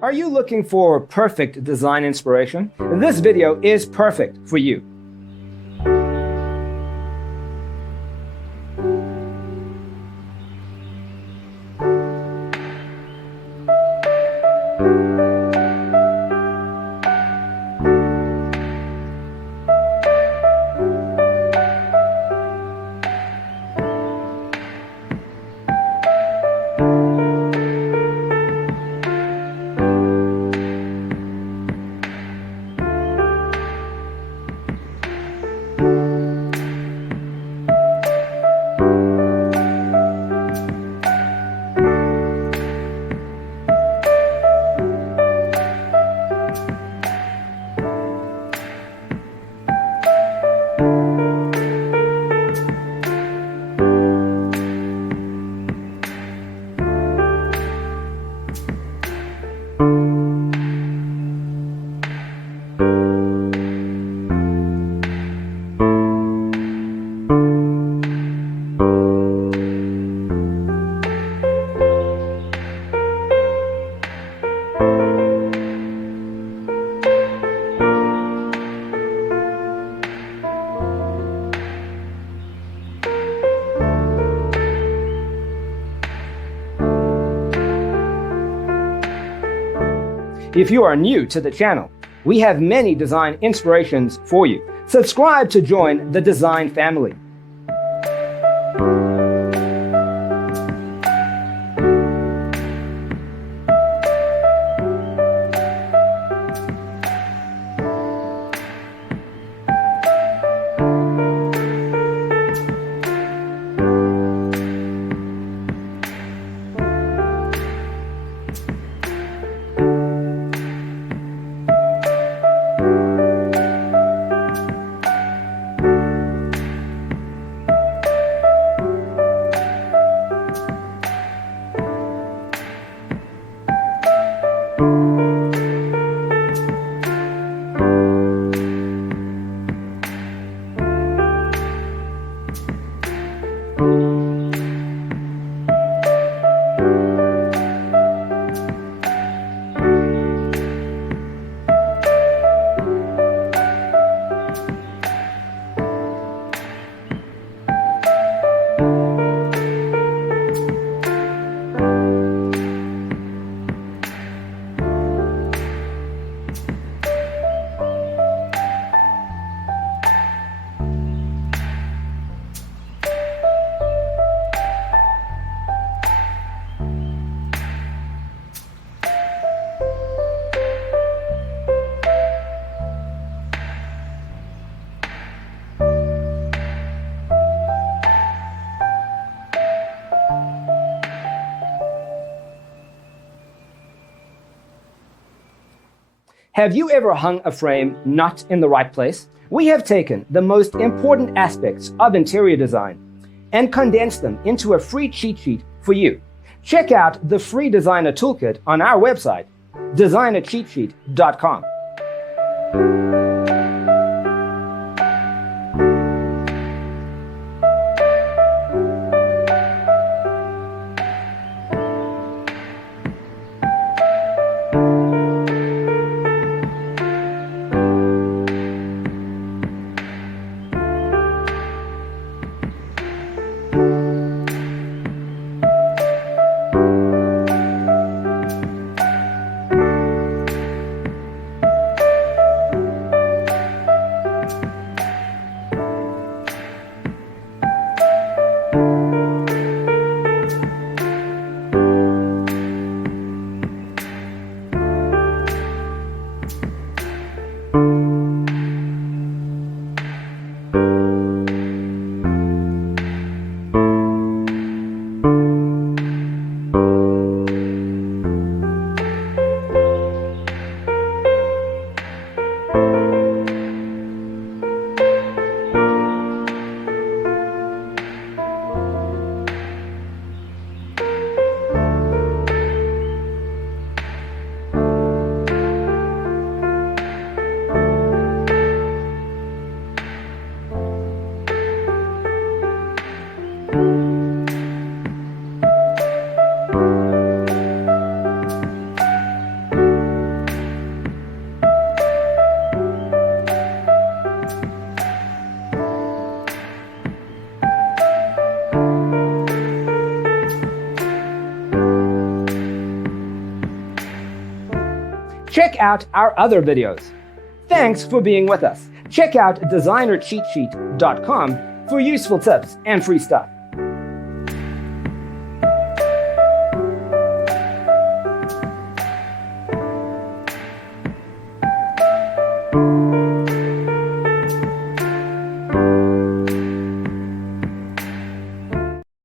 Are you looking for perfect design inspiration? This video is perfect for you. If you are new to the channel, we have many design inspirations for you. Subscribe to join the design family. Have you ever hung a frame not in the right place? We have taken the most important aspects of interior design and condensed them into a free cheat sheet for you. Check out the free designer toolkit on our website, designercheatsheet.com. check out our other videos. Thanks for being with us. Check out designercheatsheet.com for useful tips and free stuff.